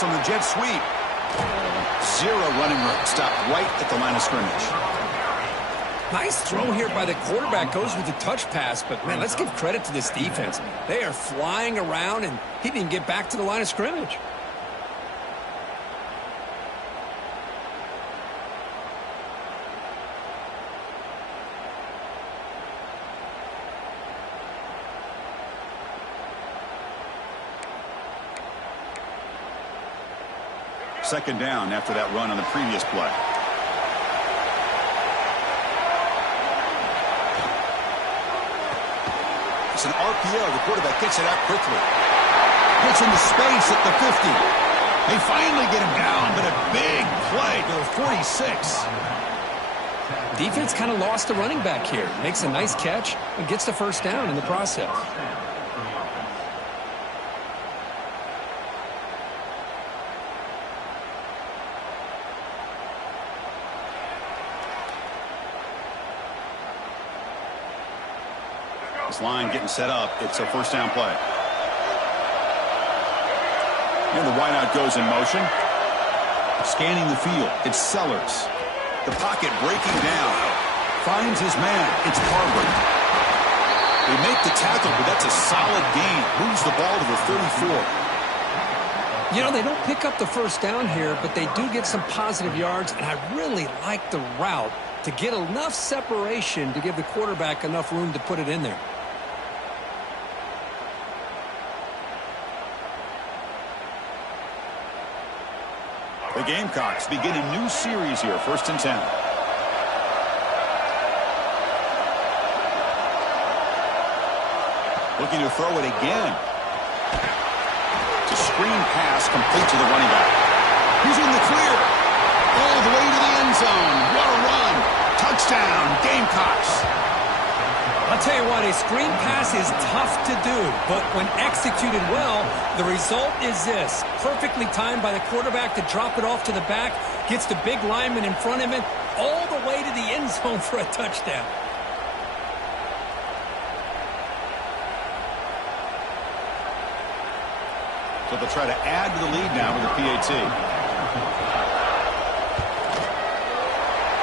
pass on the jet sweep. Zero running room. Stopped right at the line of scrimmage. Nice throw here by the quarterback. Goes with the touch pass, but, man, let's give credit to this defense. They are flying around, and he didn't get back to the line of scrimmage. Second down after that run on the previous play. It's an RPO. The quarterback gets it out quickly. Gets into space at the 50. They finally get him down, but a big play to the 46. Defense kind of lost the running back here. Makes a nice catch and gets the first down in the process. Line getting set up. It's a first down play. And the wideout goes in motion. Scanning the field. It's Sellers. The pocket breaking down. Finds his man. It's Harvard. They make the tackle, but that's a solid gain. Moves the ball to the 34. You know, they don't pick up the first down here, but they do get some positive yards, and I really like the route to get enough separation to give the quarterback enough room to put it in there. The Gamecocks begin a new series here, 1st and 10. Looking to throw it again. It's a screen pass complete to the running back. He's in the clear. All the way to the end zone. What a run. Touchdown, Gamecocks. I'll tell you what, a screen pass is tough to do, but when executed well, the result is this. Perfectly timed by the quarterback to drop it off to the back, gets the big lineman in front of him, all the way to the end zone for a touchdown. So they'll try to add to the lead now with a PAT.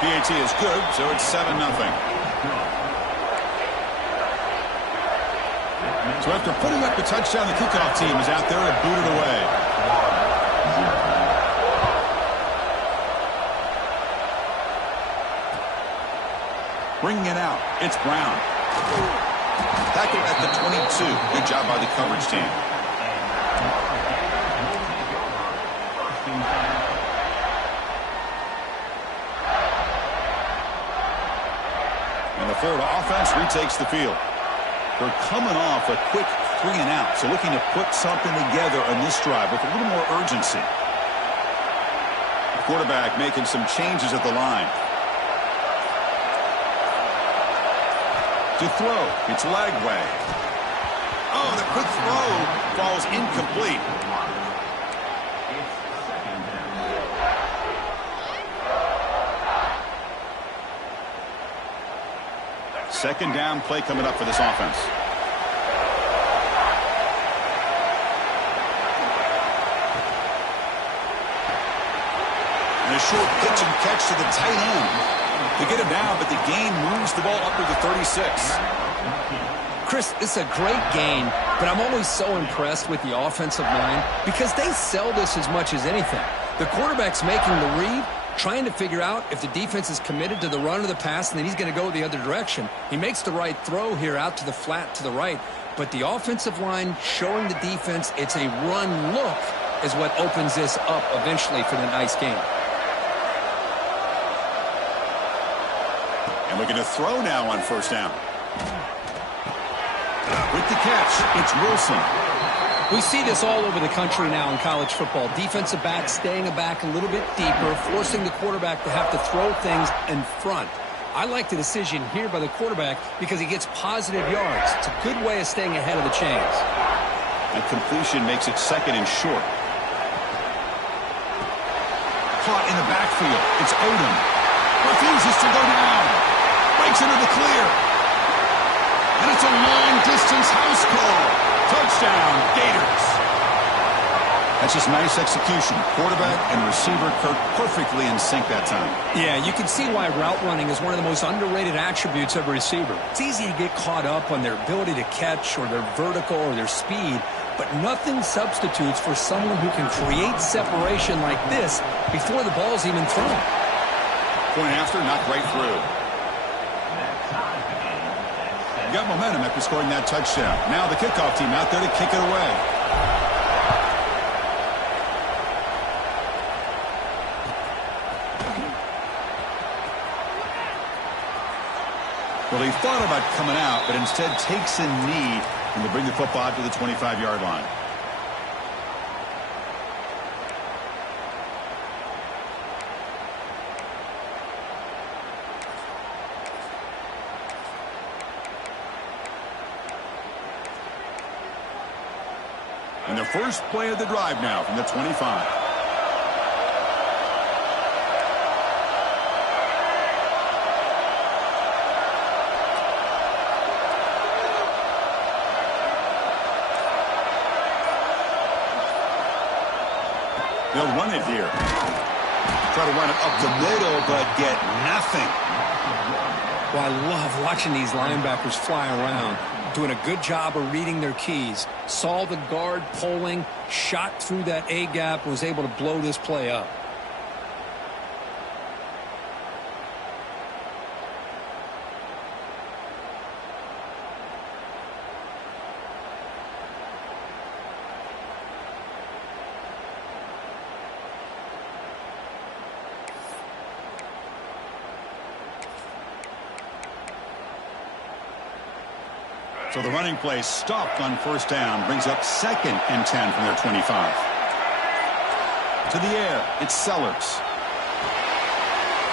PAT is good, so it's 7-0. So after putting up the touchdown, the kickoff team is out there and booted away. Bringing it out, it's Brown. Tackled at the 22. Good job by the coverage team. And the Florida offense retakes the field. They're coming off a quick 3-and-out, so looking to put something together on this drive with a little more urgency. The quarterback making some changes at the line. To throw, it's Lagway. Oh, the quick throw falls incomplete. Second down play coming up for this offense. And a short pitch and catch to the tight end. They get him down, but the gain moves the ball up to the 36. Chris, this is a great game, but I'm always so impressed with the offensive line because they sell this as much as anything. The quarterback's making the read, trying to figure out if the defense is committed to the run or the pass, and then he's going to go the other direction. He makes the right throw here out to the flat to the right, but the offensive line showing the defense it's a run look is what opens this up eventually for the nice game. And looking to throw now on first down. With the catch, it's Wilson. We see this all over the country now in college football. Defensive backs staying back a little bit deeper, forcing the quarterback to have to throw things in front. I like the decision here by the quarterback because he gets positive yards. It's a good way of staying ahead of the chains. And completion makes it second and short. Caught in the backfield. It's Odom. Refuses to go down. Breaks into the clear. And it's a long-distance house call. Touchdown, Gators. That's just nice execution. Quarterback and receiver perfectly in sync that time. Yeah, you can see why route running is one of the most underrated attributes of a receiver. It's easy to get caught up on their ability to catch or their vertical or their speed, but nothing substitutes for someone who can create separation like this before the ball's even thrown. Point after, knocked right through. Got momentum after scoring that touchdown. Now the kickoff team out there to kick it away. Well, he thought about coming out, but instead takes a knee and to bring the football out to the 25-yard line. And the first play of the drive now from the 25. They'll run it here. Try to run it up the middle, but get nothing. Well, I love watching these linebackers fly around, doing a good job of reading their keys. Saw the guard pulling, shot through that A-gap, was able to blow this play up. So the running play stopped on first down, brings up 2nd and 10 from their 25. To the air, it's Sellers.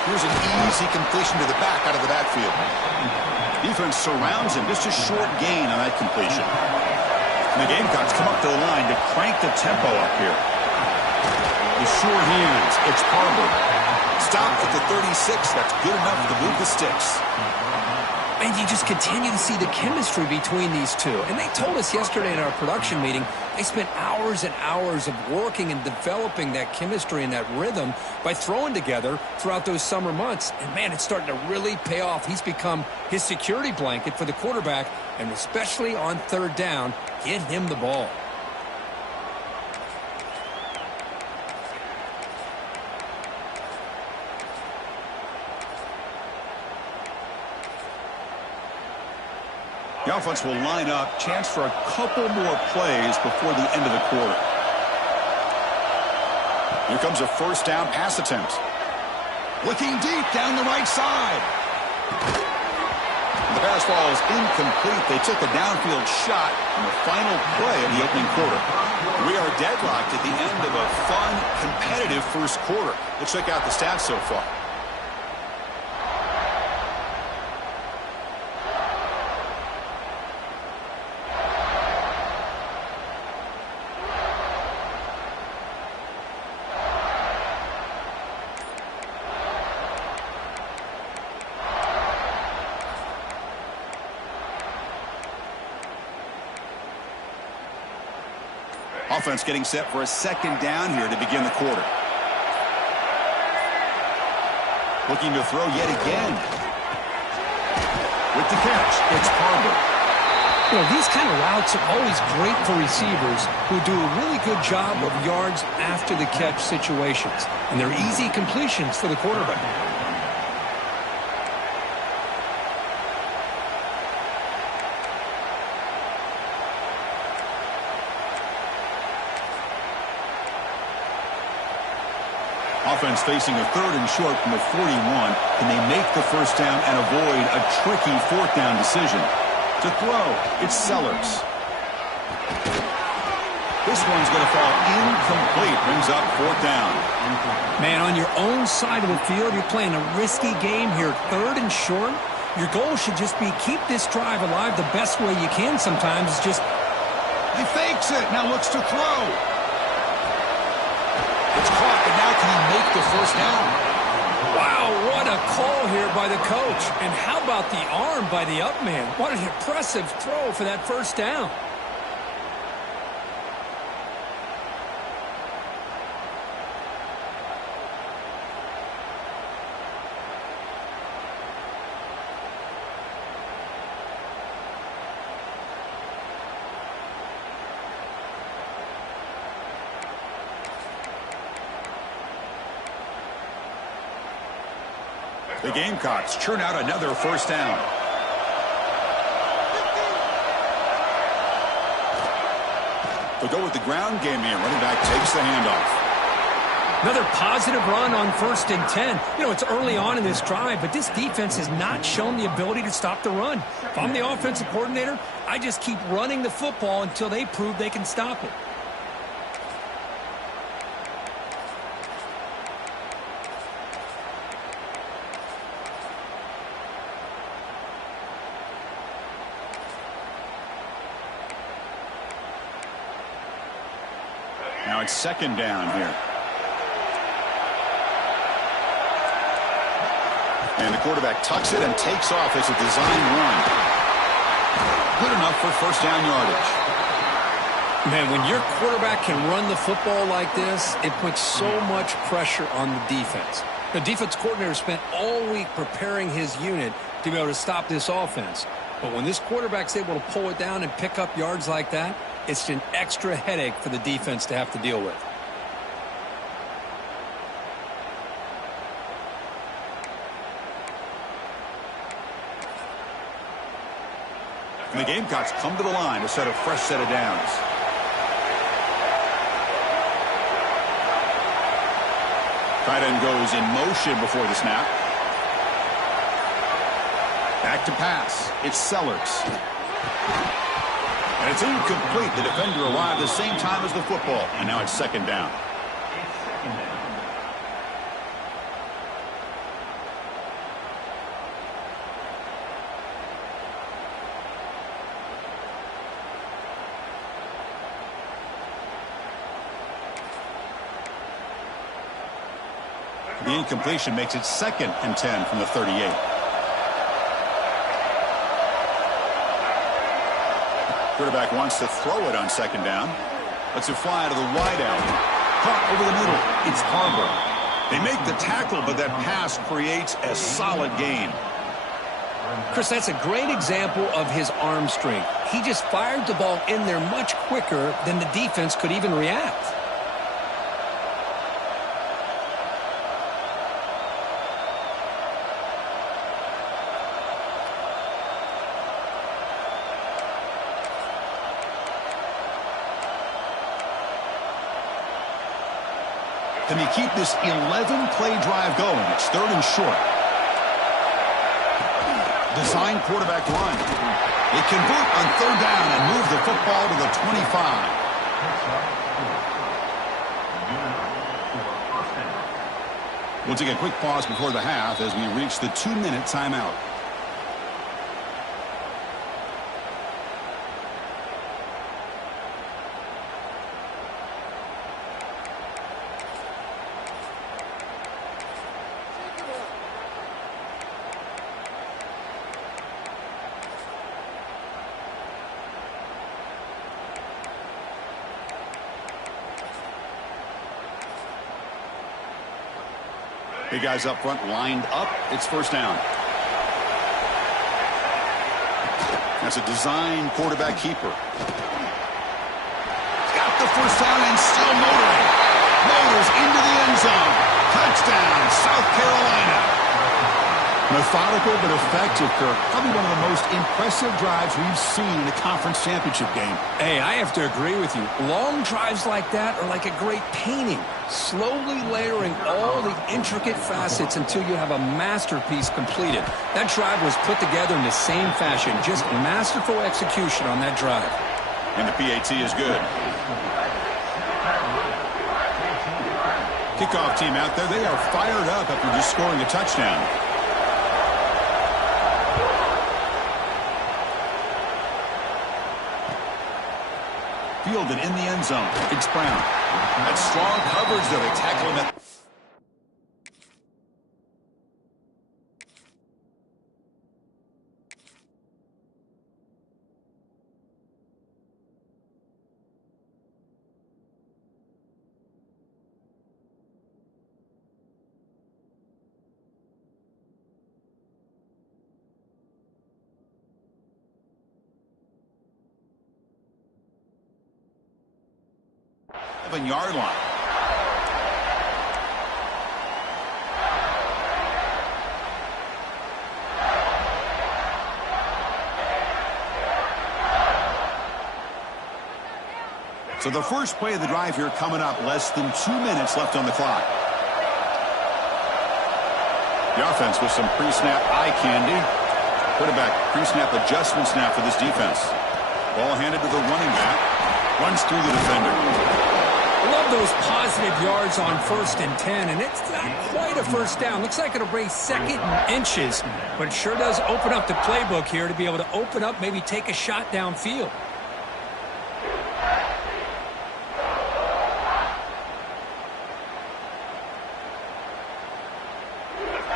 Here's an easy completion to the back out of the backfield. Defense surrounds him, just a short gain on that completion. And the Gamecocks come up to the line to crank the tempo up here. The sure hands, it's Parber. Stopped at the 36, that's good enough to move the sticks. And you just continue to see the chemistry between these two. And they told us yesterday in our production meeting, they spent hours and hours of working and developing that chemistry and that rhythm by throwing together throughout those summer months. And, man, it's starting to really pay off. He's become his security blanket for the quarterback, and especially on third down, get him the ball. The offense will line up, chance for a couple more plays before the end of the quarter. Here comes a first down pass attempt. Looking deep down the right side. The pass ball is incomplete. They took a downfield shot on the final play of the opening quarter. We are deadlocked at the end of a fun, competitive first quarter. Let's check out the stats so far. Offense getting set for a second down here to begin the quarter. Looking to throw yet again. With the catch, it's Parber. You know, these kind of routes are always great for receivers who do a really good job of yards after the catch situations. And they're easy completions for the quarterback. Offense facing a 3rd and short from the 41. Can they make the first down and avoid a tricky 4th down decision? To throw, it's Sellers. This one's going to fall incomplete. Brings up 4th down. Man, on your own side of the field, you're playing a risky game here. 3rd and short. Your goal should just be keep this drive alive the best way you can sometimes. It's just... He fakes it. Now looks to throw. It's caught, but now can he make the first down? Wow, what a call here by the coach. And how about the arm by the up man? What an impressive throw for that first down. The Gamecocks churn out another first down. They'll go with the ground game here. Running back takes the handoff. Another positive run on 1st and 10. You know, it's early on in this drive, but this defense has not shown the ability to stop the run. If I'm the offensive coordinator, I just keep running the football until they prove they can stop it. Now it's 2nd down here. And the quarterback tucks it and takes off as a design run. Good enough for first down yardage. Man, when your quarterback can run the football like this, it puts so much pressure on the defense. The defense coordinator spent all week preparing his unit to be able to stop this offense. But when this quarterback's able to pull it down and pick up yards like that, it's an extra headache for the defense to have to deal with. And the Gamecocks come to the line to set a fresh set of downs. Tight end goes in motion before the snap. Back to pass. It's Sellers. And it's incomplete. The defender arrived the same time as the football. And now it's 2nd down. The incompletion makes it 2nd and 10 from the 38. Quarterback wants to throw it on 2nd down. Lets it fly to the wideout. Caught over the middle. It's Harbor. They make the tackle, but that pass creates a solid gain. Chris, that's a great example of his arm strength. He just fired the ball in there much quicker than the defense could even react. Can they keep this 11-play drive going? It's 3rd and short. Design quarterback run. They convert on 3rd down and move the football to the 25. We'll take a quick pause before the half as we reach the 2-minute timeout. Big guys up front lined up. It's 1st down. That's a design quarterback keeper. Got the first down and still motoring. Motors into the end zone. Touchdown, South Carolina. Methodical but effective, Kirk. Probably one of the most impressive drives we've seen in a conference championship game. Hey, I have to agree with you. Long drives like that are like a great painting. Slowly layering all the intricate facets until you have a masterpiece completed. That drive was put together in the same fashion. Just masterful execution on that drive. And the PAT is good. Kickoff team out there. They are fired up after just scoring a touchdown. Fielded in the end zone. It's Brown. That strong coverage, though. They tackle him at... yard line. So the first play of the drive here coming up, less than 2 minutes left on the clock. The offense with some pre-snap eye candy. Quarterback pre-snap adjustments now for this defense. Ball handed to the running back. Runs through the defender. I love those positive yards on 1st and 10, and it's not quite a first down. Looks like it'll bring 2nd and inches, but it sure does open up the playbook here to be able to open up, maybe take a shot downfield.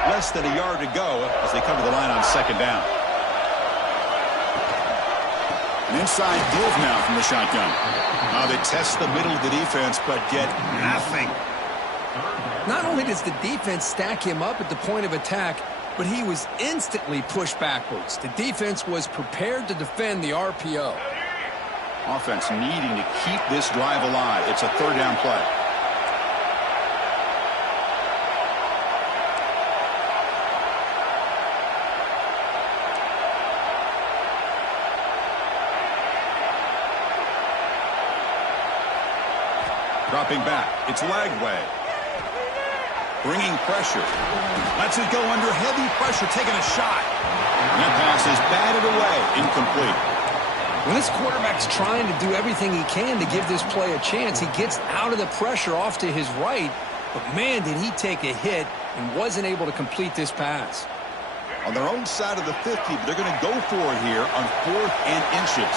Less than a yard to go as they come to the line on 2nd down. An inside give now from the shotgun. Now they test the middle of the defense, but get nothing. Not only does the defense stack him up at the point of attack, but he was instantly pushed backwards. The defense was prepared to defend the RPO. Offense needing to keep this drive alive. It's a 3rd down play. Dropping back. It's Lagway. Bringing pressure. Lets it go under heavy pressure, taking a shot. And that pass is batted away. Incomplete. When this quarterback's trying to do everything he can to give this play a chance, he gets out of the pressure off to his right. But, man, did he take a hit and wasn't able to complete this pass. On their own side of the 50, but they're going to go for it here on 4th and inches.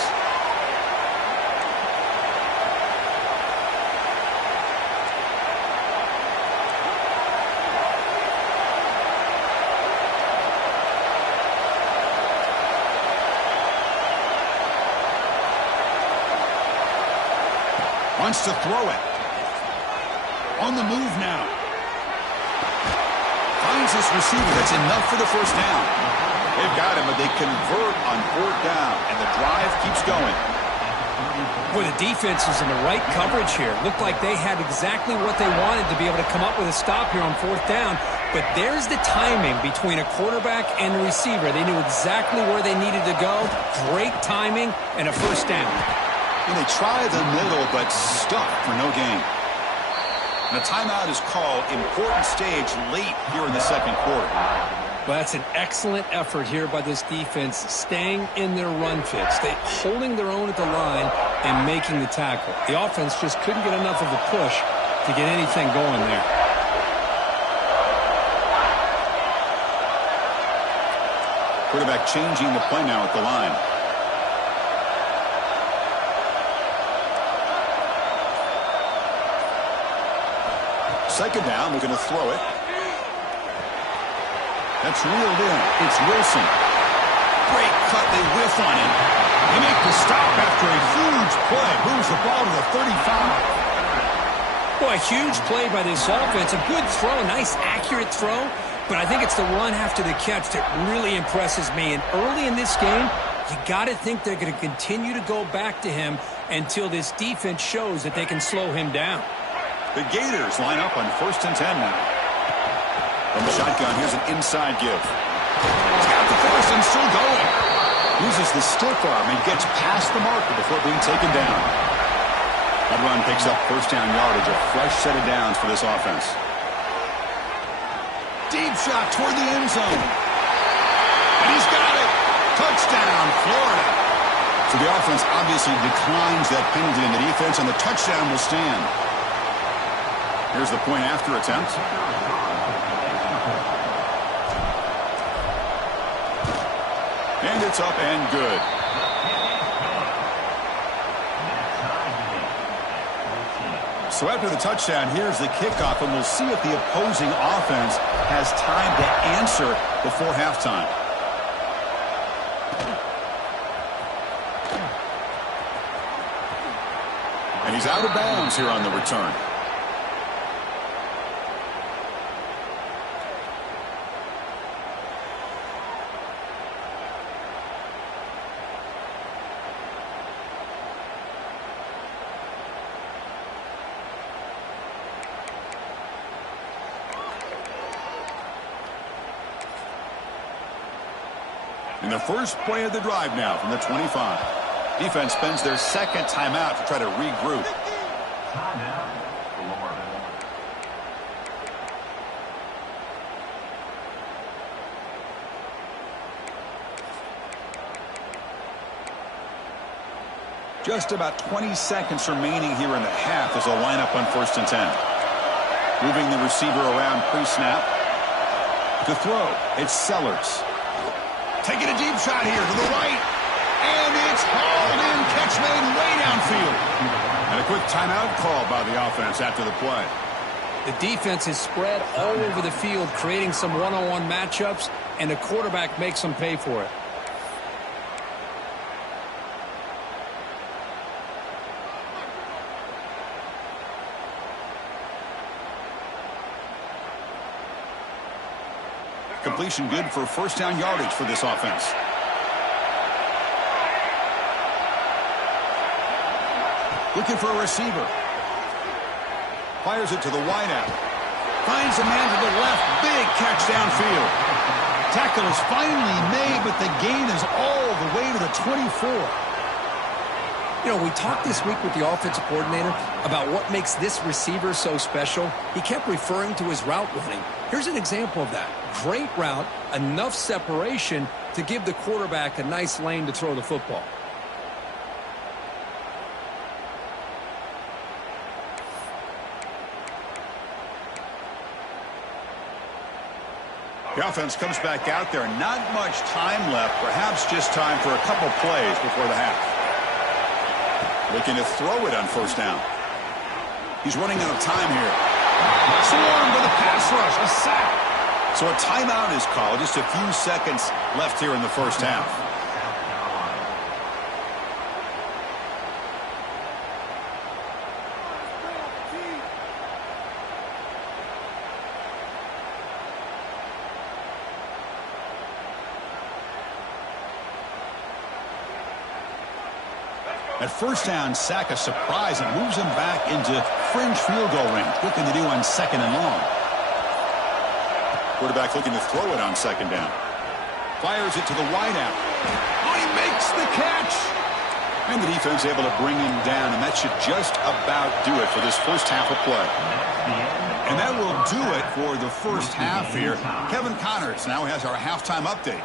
Wants to throw it. On the move now. Finds this receiver. That's enough for the first down. They've got him, but they convert on 4th down, and the drive keeps going. Boy, the defense is in the right coverage here. Looked like they had exactly what they wanted to be able to come up with a stop here on 4th down. But there's the timing between a quarterback and the receiver. They knew exactly where they needed to go. Great timing and a first down. And they try the middle, but stuck for no gain. And a timeout is called. Important stage late here in the 2nd quarter. Well, that's an excellent effort here by this defense, staying in their run fits. They holding their own at the line and making the tackle. The offense just couldn't get enough of a push to get anything going there. Quarterback changing the play now at the line. Second down, they're going to throw it. That's reeled in. It's Wilson. Great cut. They whiff on him. They make the stop after a huge play. Moves the ball to the 35. Boy, a huge play by this offense. A good throw. Nice, accurate throw. But I think it's the run after the catch that really impresses me. And early in this game, you got to think they're going to continue to go back to him until this defense shows that they can slow him down. The Gators line up on 1st and 10 now. From the shotgun, here's an inside give. He's got the force and still going. Uses the stiff arm and gets past the marker before being taken down. That run picks up first down yardage, a fresh set of downs for this offense. Deep shot toward the end zone. And he's got it. Touchdown, Florida. So the offense obviously declines that penalty in the defense, and the touchdown will stand. Here's the point after attempt. And it's up and good. So after the touchdown, here's the kickoff, and we'll see if the opposing offense has time to answer before halftime. And he's out of bounds here on the return. In the first play of the drive now from the 25. Defense spends their second timeout to try to regroup. Just about 20 seconds remaining here in the half as they'll line up on 1st and 10. Moving the receiver around pre-snap. To throw, it's Sellers. Taking a deep shot here to the right. And it's hauled in. Catch made way downfield. And a quick timeout call by the offense after the play. The defense is spread all over the field, creating some one-on-one matchups, and the quarterback makes them pay for it. Completion good for 1st down yardage for this offense. Looking for a receiver. Fires it to the wideout. Finds a man to the left. Big catch downfield. Tackle is finally made, but the gain is all the way to the 24. You know, we talked this week with the offensive coordinator about what makes this receiver so special. He kept referring to his route running. Here's an example of that. Great route, enough separation to give the quarterback a nice lane to throw the football. The offense comes back out there. Not much time left. Perhaps just time for a couple plays before the half. Looking to throw it on 1st down. He's running out of time here. Swarmed with a pass rush. A sack. So a timeout is called. Just a few seconds left here in the 1st half. At 1st down, sack a surprise and moves him back into fringe field goal range. Looking to do on 2nd and long. Quarterback looking to throw it on 2nd down. Fires it to the wideout. Oh, he makes the catch. And the defense able to bring him down, and that should just about do it for this 1st half of play. And that will do it for the 1st half here. Kevin Connors now has our halftime update.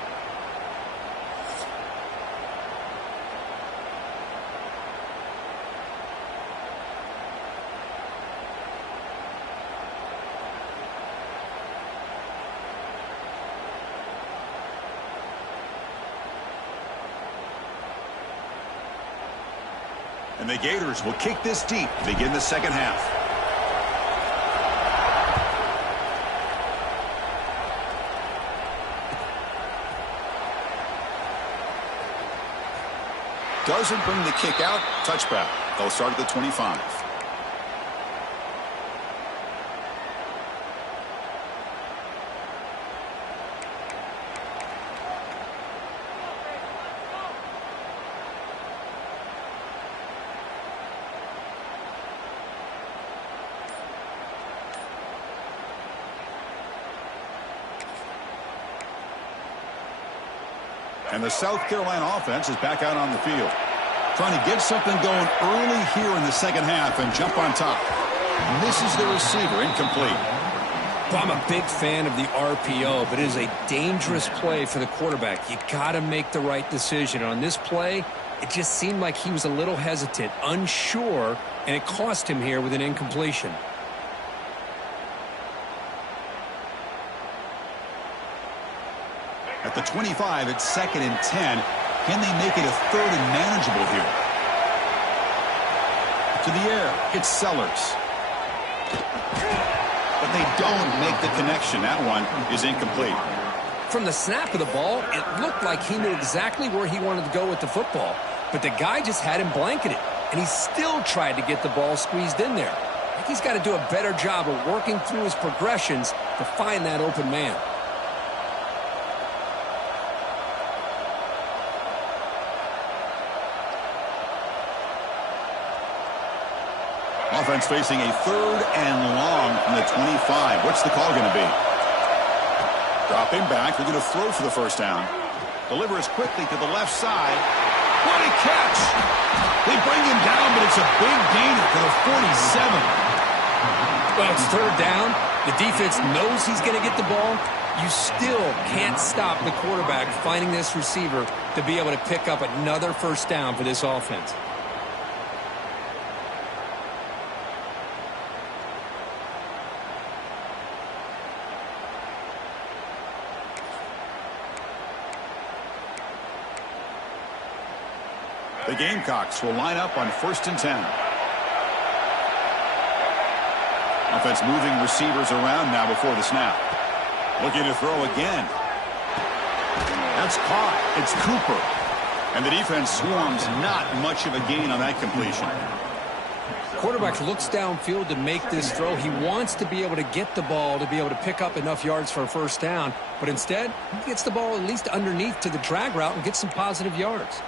And the Gators will kick this deep to begin the 2nd half. Doesn't bring the kick out. Touchback. They'll start at the 25. And the South Carolina offense is back out on the field. Trying to get something going early here in the 2nd half and jump on top. Misses the receiver, incomplete. Well, I'm a big fan of the RPO, but it is a dangerous play for the quarterback. You got to make the right decision. On this play, it just seemed like he was a little hesitant, unsure, and it cost him here with an incompletion. At the 25, it's 2nd and 10. Can they make it a 3rd and manageable here? To the air, it's Sellers. But they don't make the connection. That one is incomplete. From the snap of the ball, it looked like he knew exactly where he wanted to go with the football. But the guy just had him blanketed, and he still tried to get the ball squeezed in there. I think he's got to do a better job of working through his progressions to find that open man. Offense facing a 3rd and long from the 25. What's the call going to be? Dropping back. They're going to throw for the 1st down. Delivers quickly to the left side. What a catch! They bring him down, but it's a big gainer for the 47. Well, it's third down. The defense knows he's going to get the ball. You still can't stop the quarterback finding this receiver to be able to pick up another first down for this offense. The Gamecocks will line up on 1st and 10. Offense moving receivers around now before the snap. Looking to throw again. That's caught. It's Cooper. And the defense swarms. Not much of a gain on that completion. Quarterback looks downfield to make this throw. He wants to be able to get the ball to be able to pick up enough yards for a first down. But instead, he gets the ball at least underneath to the drag route and gets some positive yards.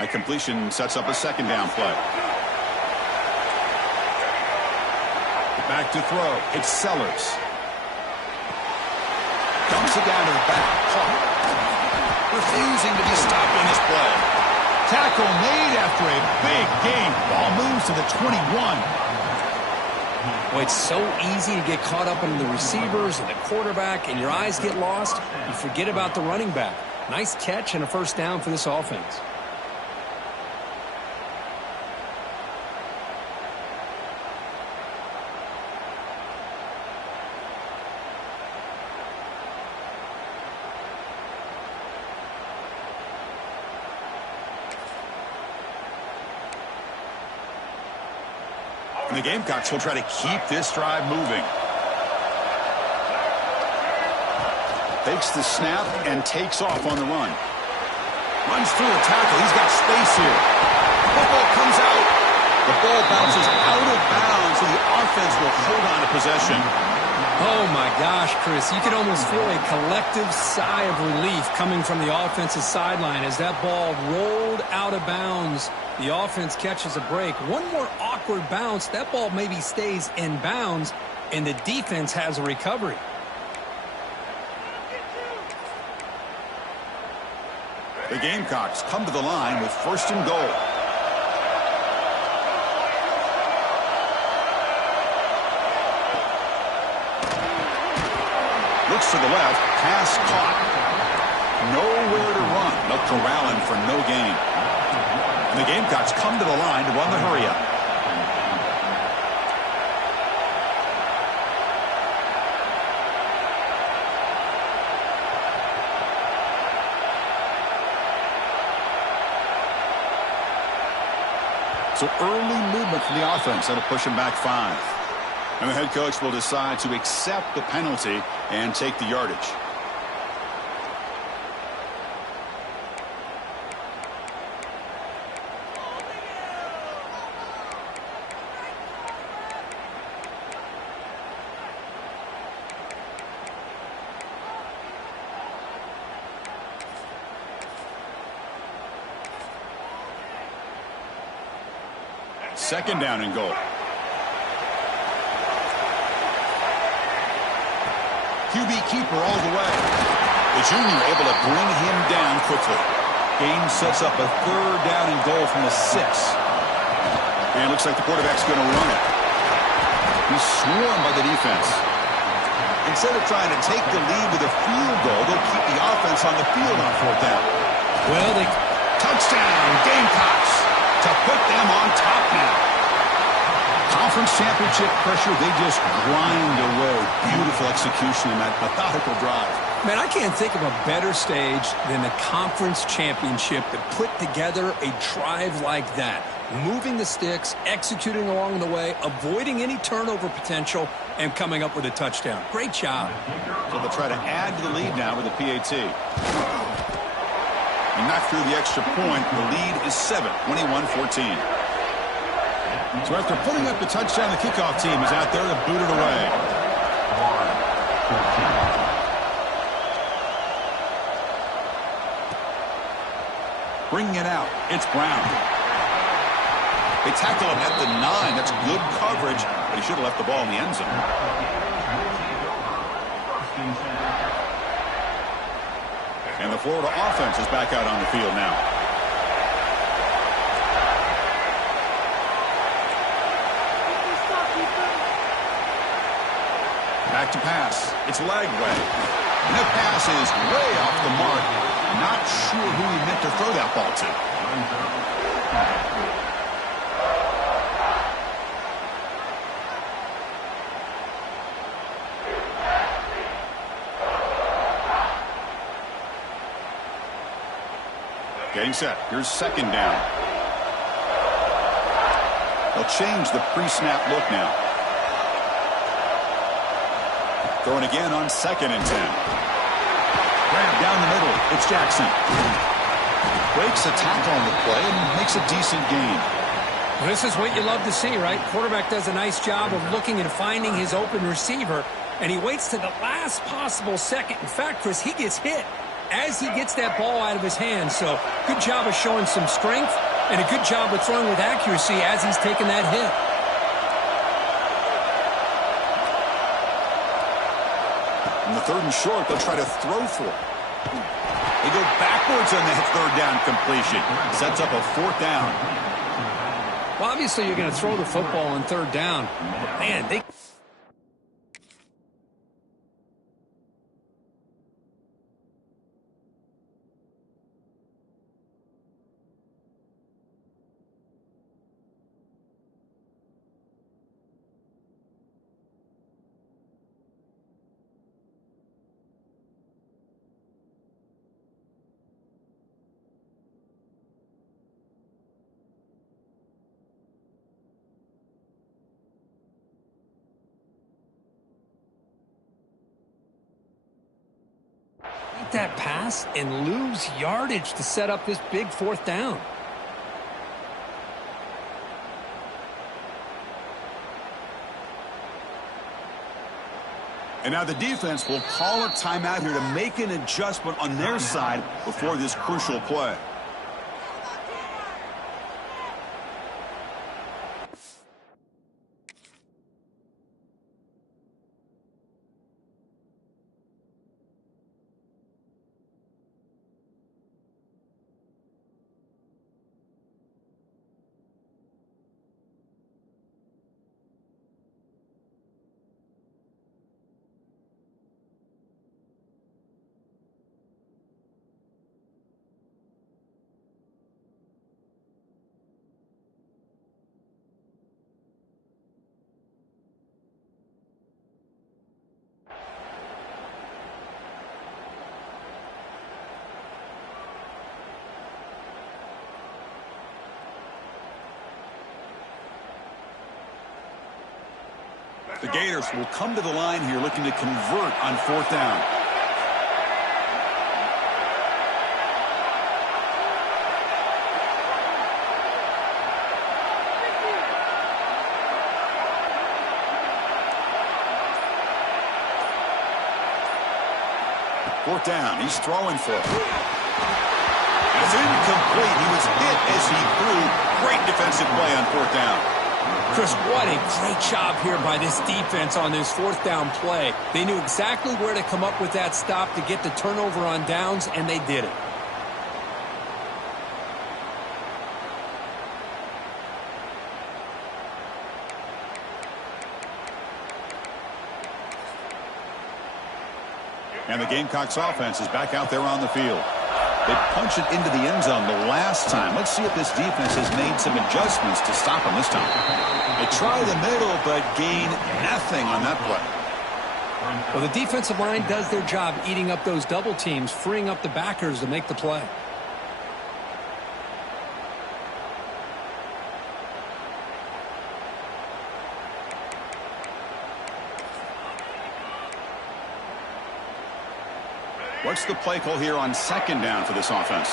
That completion sets up a second down play. Back to throw. It's Sellers. Dumps it down to the back. Refusing to be stopped on this play. Tackle made after a big gain. Ball moves to the 21. Well, it's so easy to get caught up in the receivers and the quarterback, and your eyes get lost. You forget about the running back. Nice catch and a first down for this offense. And the Gamecocks will try to keep this drive moving. Takes the snap and takes off on the run. Runs through a tackle. He's got space here. Football comes out. The ball bounces out of bounds, so the offense will hold on to possession. Oh, my gosh, Chris. You can almost feel a collective sigh of relief coming from the offensive sideline as that ball rolled out of bounds. The offense catches a break. One more awkward bounce. That ball maybe stays in bounds, and the defense has a recovery. The Gamecocks come to the line with 1st and goal. Looks to the left. Pass caught. Nowhere to run. They'll corral him for no gain. And the Gamecocks come to the line to run the hurry-up. So early movement from the offense that'll push him back 5. And the head coach will decide to accept the penalty and take the yardage. Second down and goal. QB keeper all the way. The junior able to bring him down quickly. Game sets up a 3rd down and goal from the 6. And it looks like the quarterback's going to run it. He's swarmed by the defense. Instead of trying to take the lead with a field goal, they'll keep the offense on the field on 4th down. Well, touchdown, Gamecocks, to put them on top now. Conference championship pressure, they just grind away. Beautiful execution in that methodical drive. Man, I can't think of a better stage than the conference championship to put together a drive like that. Moving the sticks, executing along the way, avoiding any turnover potential, and coming up with a touchdown. Great job. So they'll try to add to the lead now with a PAT. And knock through the extra point. The lead is 7, 21-14. So after putting up the touchdown, the kickoff team is out there to boot it away. Bringing it out, it's Brown. They tackle him at the 9. That's good coverage, but he should have left the ball in the end zone. And the Florida offense is back out on the field now. Back to pass. It's Lagway. And the pass is way off the mark. Not sure who he meant to throw that ball to. Getting set. Here's second down. They'll change the pre-snap look now. Throwing again on 2nd and 10. Grab down the middle. It's Jackson. Breaks a tackle on the play and makes a decent gain. Well, this is what you love to see, right? Quarterback does a nice job of looking and finding his open receiver, and he waits to the last possible second. In fact, Chris, he gets hit as he gets that ball out of his hands. So good job of showing some strength and a good job of throwing with accuracy as he's taking that hit. On the 3rd and short, they'll try to throw for it. They go backwards on that 3rd down completion. Sets up a 4th down. Well, obviously you're going to throw the football on 3rd down. Man, they... that pass and lose yardage to set up this big 4th down. And now the defense will call a timeout here to make an adjustment on their side before this crucial play. The Gators will come to the line here looking to convert on 4th down. Fourth down. He's throwing for it. It's incomplete. He was hit as he threw. Great defensive play on 4th down. Chris, what a great job here by this defense on this 4th down play. They knew exactly where to come up with that stop to get the turnover on downs, and they did it. And the Gamecocks offense is back out there on the field. They punched it into the end zone the last time. Let's see if this defense has made some adjustments to stop them this time. They try the middle, but gain nothing on that play. Well, the defensive line does their job eating up those double teams, freeing up the backers to make the play. What's the play call here on 2nd down for this offense?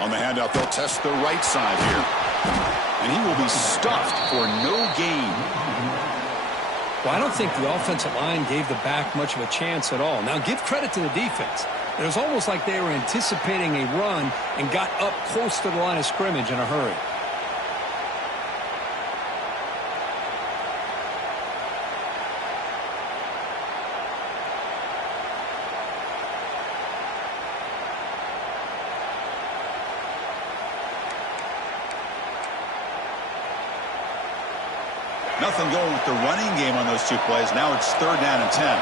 On the handout, they'll test the right side here. And he will be stuffed for no gain. Well, I don't think the offensive line gave the back much of a chance at all. Now, give credit to the defense. It was almost like they were anticipating a run and got up close to the line of scrimmage in a hurry. Nothing going with the running game on those two plays. Now it's 3rd down and 10.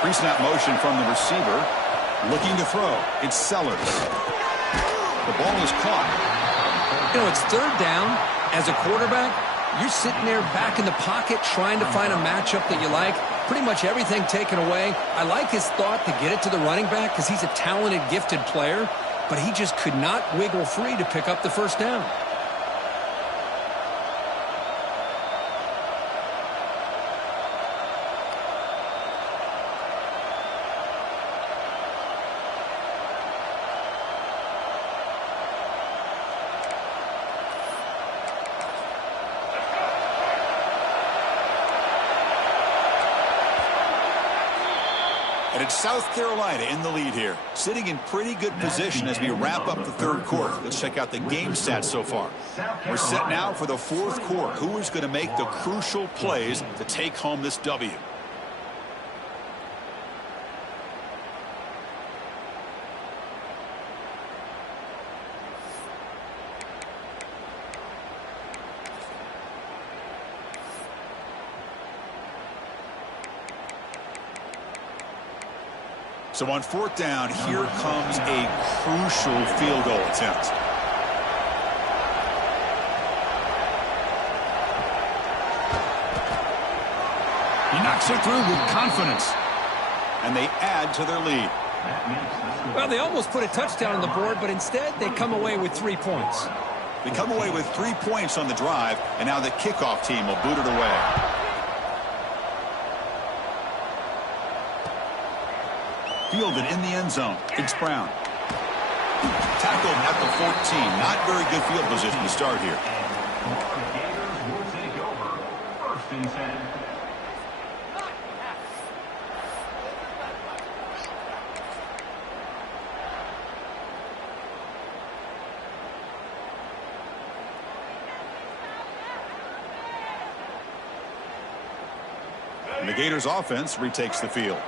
Pre-snap motion from the receiver. Looking to throw. It's Sellers. The ball is caught. You know, it's 3rd down. As a quarterback, you're sitting there back in the pocket trying to find a matchup that you like. Pretty much everything taken away. I like his thought to get it to the running back because he's a talented, gifted player, but he just could not wiggle free to pick up the 1st down. And it's South Carolina in the lead here, sitting in pretty good position as we wrap up the 3rd quarter. Let's check out the game stats so far. We're set now for the 4th quarter. Who is going to make the crucial plays to take home this W? So on 4th down, here comes a crucial field goal attempt. He knocks it through with confidence. And they add to their lead. Well, they almost put a touchdown on the board, but instead they come away with 3 points. They come away with 3 points on the drive, and now the kickoff team will boot it away. Fielded in the end zone. It's Brown. Tackled at the 14. Not very good field position to start here. Gators will take over 1st and 10. And the Gators offense retakes the field.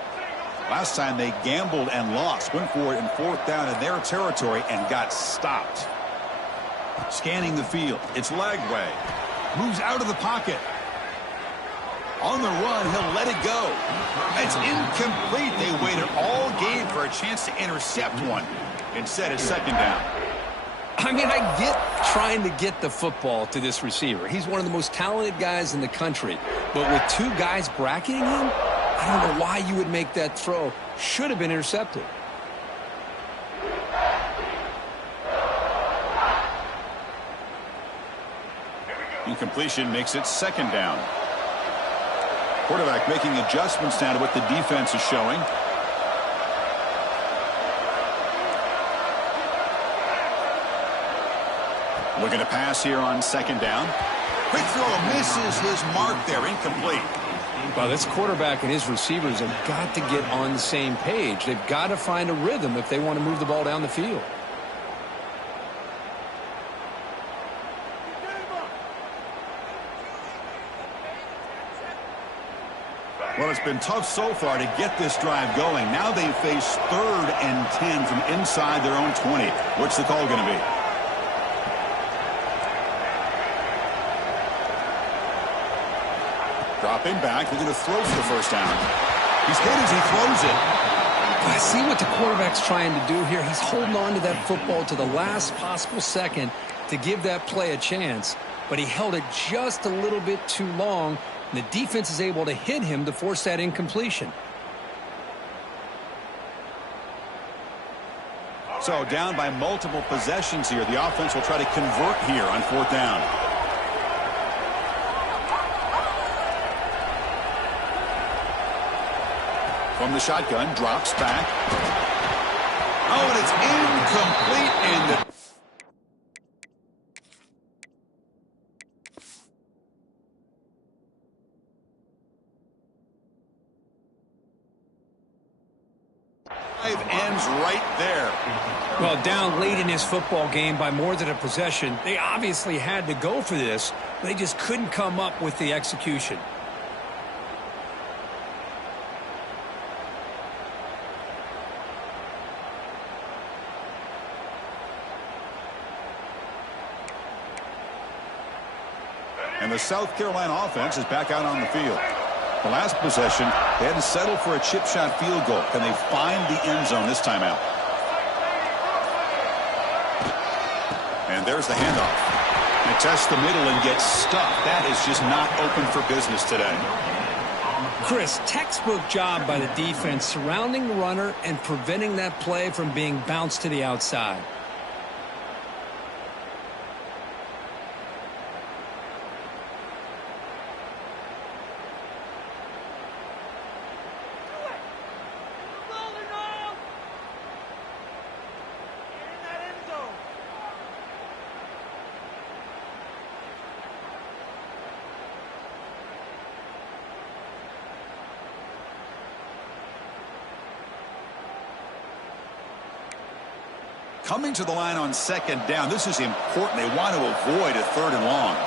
Last time they gambled and lost, went for it in 4th down in their territory and got stopped. Scanning the field. It's Lagway. Moves out of the pocket. On the run, he'll let it go. It's incomplete. They waited all game for a chance to intercept one. Instead, it's 2nd down. I mean, I get trying to get the football to this receiver. He's one of the most talented guys in the country. But with 2 guys bracketing him, I don't know why you would make that throw. Should have been intercepted. Incompletion makes it 2nd down. Quarterback making adjustments now to what the defense is showing. Looking to pass here on 2nd down. Quick throw misses his mark there. Incomplete. Well, this quarterback and his receivers have got to get on the same page. They've got to find a rhythm if they want to move the ball down the field. Well, it's been tough so far to get this drive going. Now they face 3rd and 10 from inside their own 20. What's the call going to be? Dropping back, they're going to throw for the 1st down. He's hit as he throws it. I see what the quarterback's trying to do here. He's holding on to that football to the last possible second to give that play a chance, but he held it just a little bit too long, and the defense is able to hit him to force that incompletion. So down by multiple possessions here. The offense will try to convert here on 4th down. From the shotgun, drops back. Oh, and it's incomplete. And ends right there. Well, down late in this football game by more than a possession, they obviously had to go for this. They just couldn't come up with the execution. And the South Carolina offense is back out on the field. The last possession, they had to settle for a chip shot field goal. Can they find the end zone this time out? And there's the handoff. They test the middle and get stuffed. That is just not open for business today. Chris, textbook job by the defense surrounding the runner and preventing that play from being bounced to the outside. Coming to the line on second down, this is important. They want to avoid a third and long.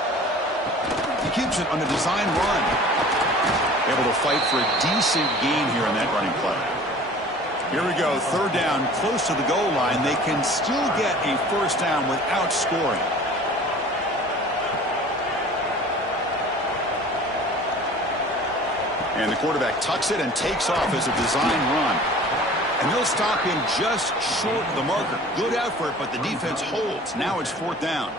He keeps it on the design run. Able to fight for a decent gain here in that running play. Here we go, third down, close to the goal line. They can still get a first down without scoring. And the quarterback tucks it and takes off as a design run. And they'll stop him just short of the marker. Good effort, but the defense holds. Now it's fourth down.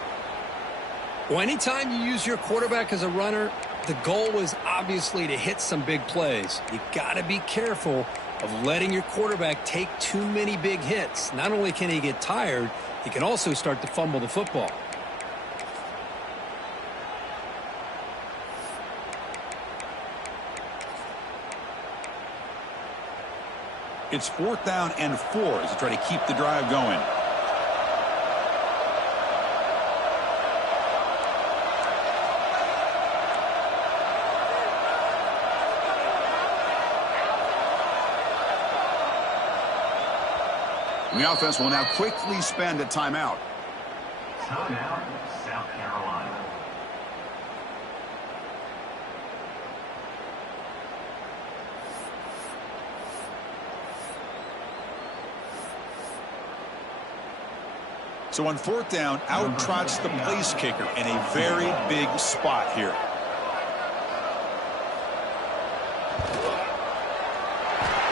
Well, anytime you use your quarterback as a runner, the goal is obviously to hit some big plays. You got to be careful of letting your quarterback take too many big hits. Not only can he get tired, he can also start to fumble the football. It's fourth down and 4 as they try to keep the drive going. The offense will now quickly spend a timeout. Timeout, South Carolina. So on fourth down, out trots the place kicker in a very big spot here.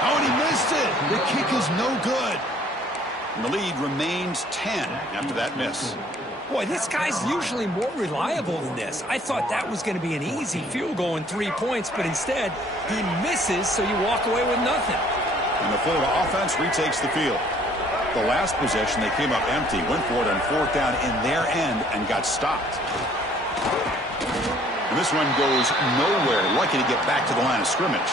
Oh, and he missed it. The kick is no good. And the lead remains 10 after that miss. Boy, this guy's usually more reliable than this. I thought that was going to be an easy field goal and 3 points, but instead he misses, so you walk away with nothing. And the Florida offense retakes the field. The last possession, they came up empty, went for it on fourth down in their end and got stopped. And this one goes nowhere. Lucky to get back to the line of scrimmage.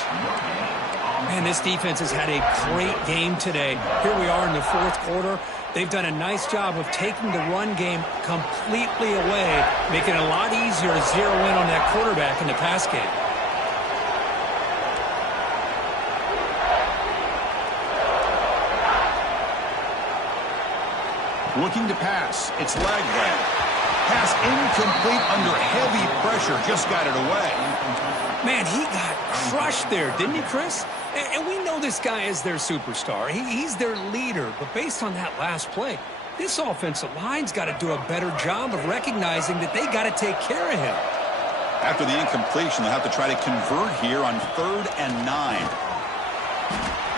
Man, this defense has had a great game today. Here we are in the fourth quarter. They've done a nice job of taking the run game completely away, making it a lot easier to zero in on that quarterback in the pass game. Looking to pass. It's leg grab. Pass incomplete under heavy pressure. Just got it away. Man, he got crushed there, didn't he, Chris? And we know this guy is their superstar. He's their leader. But based on that last play, this offensive line's got to do a better job of recognizing that they got to take care of him. After the incompletion, they'll have to try to convert here on 3rd and 9.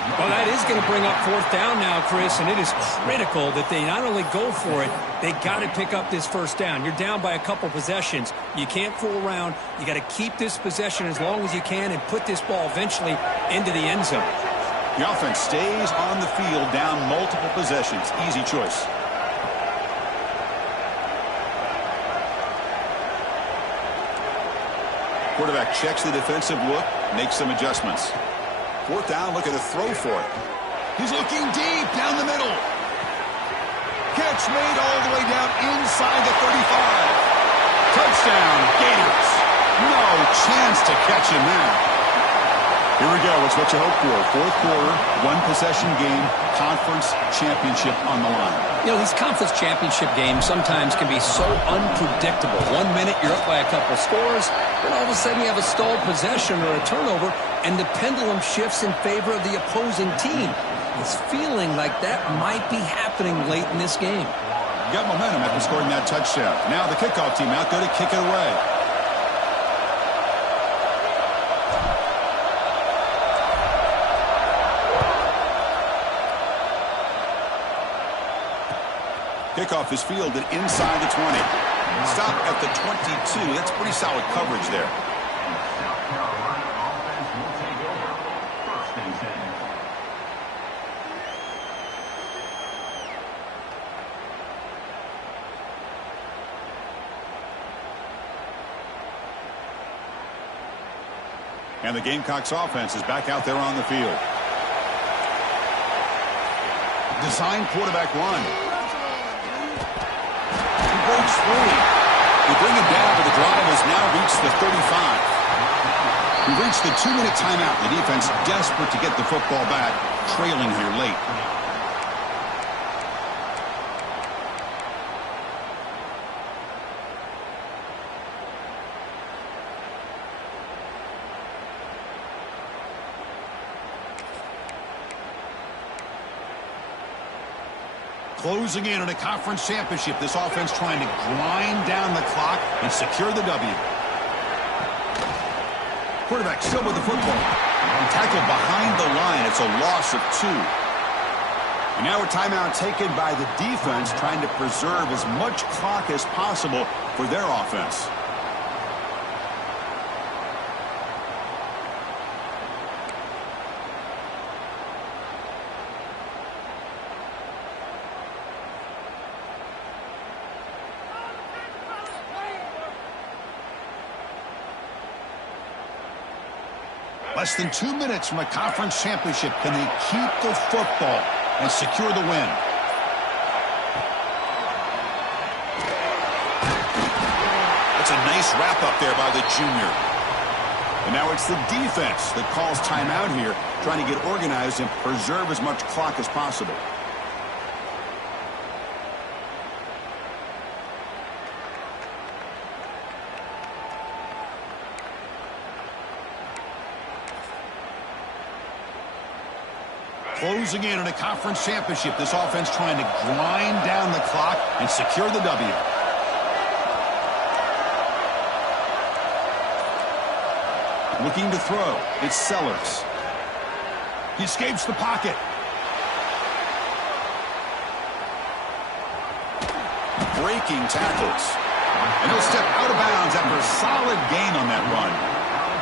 Well, that is going to bring up fourth down now, Chris, and it is critical that they not only go for it, they got to pick up this first down. You're down by a couple possessions. You can't fool around. You got to keep this possession as long as you can and put this ball eventually into the end zone. The offense stays on the field, down multiple possessions. Easy choice. Quarterback checks the defensive look, makes some adjustments. 4th down, looking to throw for it. He's looking deep down the middle. Catch made all the way down inside the 35. Touchdown, Gators. No chance to catch him now. Here we go. It's what you hope for. 4th quarter, 1-possession game, conference championship on the line. You know, these conference championship games sometimes can be so unpredictable. 1 minute you're up by a couple scores, then all of a sudden you have a stalled possession or a turnover, and the pendulum shifts in favor of the opposing team. It's feeling like that might be happening late in this game. Got momentum after scoring that touchdown. Now the kickoff team out there to kick it away. Kickoff is fielded inside the 20. Stop at the 22. That's pretty solid coverage there. South Carolina offense will take over. 1st and 10. And the Gamecocks offense is back out there on the field. Design quarterback run. Breaks free. They bring him down, but the drive has now reached the 35. We've reached the 2-minute timeout. The defense desperate to get the football back, trailing here late. Closing in on a conference championship. This offense trying to grind down the clock and secure the W. Quarterback still with the football. Tackled behind the line. It's a loss of 2. And now a timeout taken by the defense trying to preserve as much clock as possible for their offense. Less than 2 minutes from a conference championship. Can they keep the football and secure the win? That's a nice wrap up there by the junior. And now it's the defense that calls timeout here, trying to get organized and preserve as much clock as possible. Closing in on a conference championship. This offense trying to grind down the clock and secure the W. Looking to throw. It's Sellers. He escapes the pocket. Breaking tackles. And he'll step out of bounds after a solid gain on that run.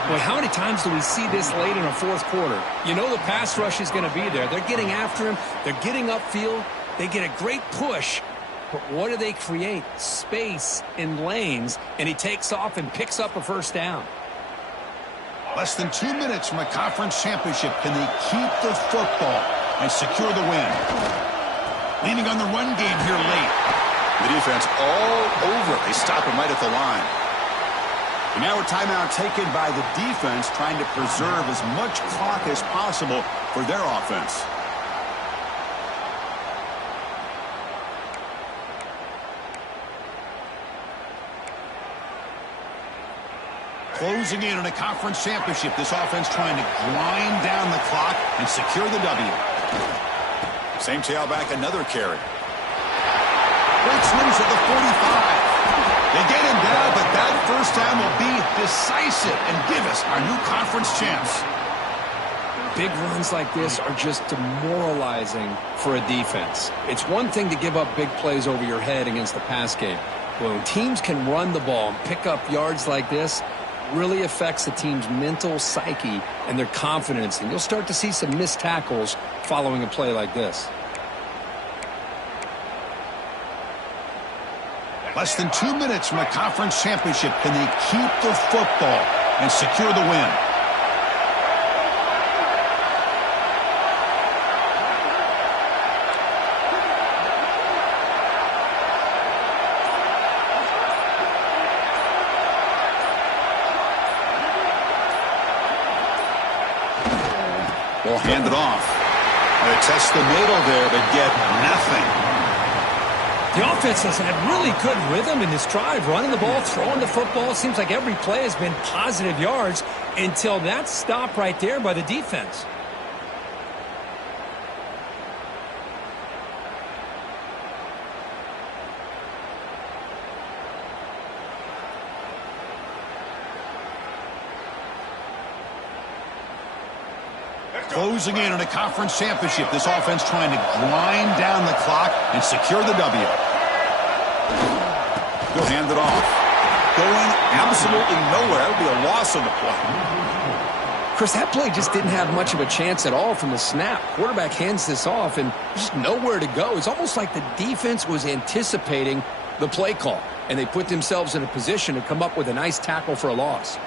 Boy, how many times do we see this late in a 4th quarter? You know the pass rush is going to be there. They're getting after him. They're getting upfield. They get a great push. But what do they create? Space in lanes, and he takes off and picks up a 1st down. Less than 2 minutes from a conference championship. Can they keep the football and secure the win? Leaning on the run game here late. The defense all over. They stop him right at the line. And now a timeout taken by the defense trying to preserve as much clock as possible for their offense. Closing in on a conference championship. This offense trying to grind down the clock and secure the W. Same tailback, another carry. Breaks loose at the 45. They get him down, but that 1st down will be decisive and give us our new conference champs. Big runs like this are just demoralizing for a defense. It's one thing to give up big plays over your head against the pass game. But when teams can run the ball and pick up yards like this, really affects the team's mental psyche and their confidence. And you'll start to see some missed tackles following a play like this. Less than 2 minutes from a conference championship. Can they keep the football and secure the win? Ball handed off. They test the middle there, but get nothing. The offense has had really good rhythm in this drive, running the ball, throwing the football. It seems like every play has been positive yards until that stop right there by the defense. Closing in on a conference championship, this offense trying to grind down the clock and secure the W. He'll hand it off. Going absolutely nowhere. It'll be a loss on the play. Chris, that play just didn't have much of a chance at all from the snap. Quarterback hands this off, and just nowhere to go. It's almost like the defense was anticipating the play call, and they put themselves in a position to come up with a nice tackle for a loss.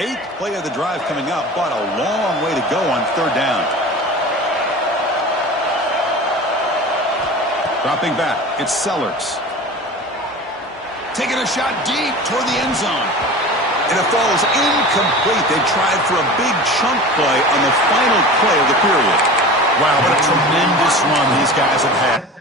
Eighth play of the drive coming up, but a long way to go on third down. Dropping back, it's Sellers. Taking a shot deep toward the end zone. And it falls incomplete. They tried for a big chunk play on the final play of the period. Wow, what a tremendous run these guys have had.